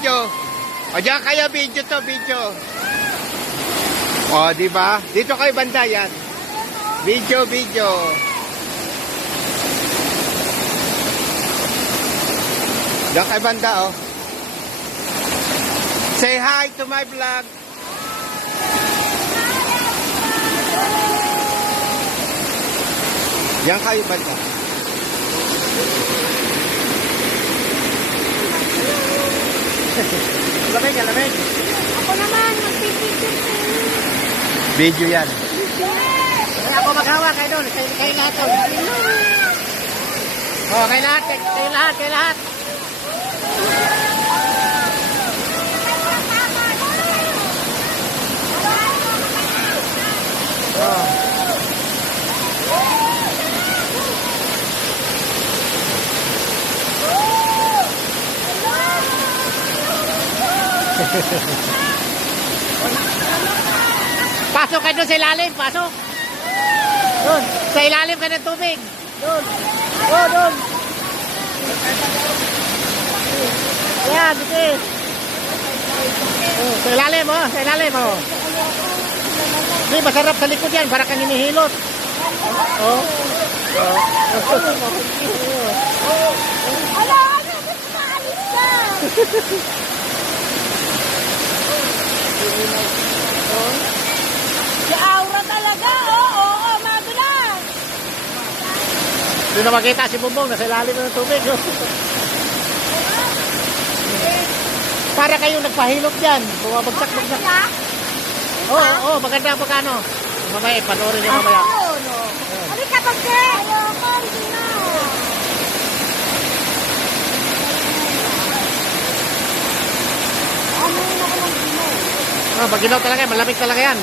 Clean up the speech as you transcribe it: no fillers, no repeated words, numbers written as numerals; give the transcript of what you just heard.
video. O, diyan kayo, video to, video. O, diba? Dito kayo banda yan. Video, video. Diyan kayo banda, oh. Say hi to my vlog. Diyan kayo banda. Lamig, lamig. Ako naman, magpipicture sa inyo. Video yan. Kaya ako maghawa kayo doon, kayo lahat doon. Oh, kayo lahat, kayo lahat. Oh. Pasok kayo doon sa ilalim, pasok. Doon, sa ilalim ka ng tubig. Doon. Oh, doon. Yan, dito. Oh, sa ilalim, oh, sa ilalim, oh. Hindi, masarap sa likod yan, para kang hinihilot. Oh. Ala, ano, ba't maalis ka? Si Aura talaga, oo, madulas. Doon na makita si Bumbong, nasa ilalim ng tubig. Oh. Para kayong nagpahilot dyan, bumabagsak-bagsak. Oo, maganda ang pagkano. Mamaya, panoorin niyo mamaya. Ano ka ba, Ke? Ayoko, hindi na. Ano yun ako ng ginaw? Pag ginaw talaga, malamig talaga yan.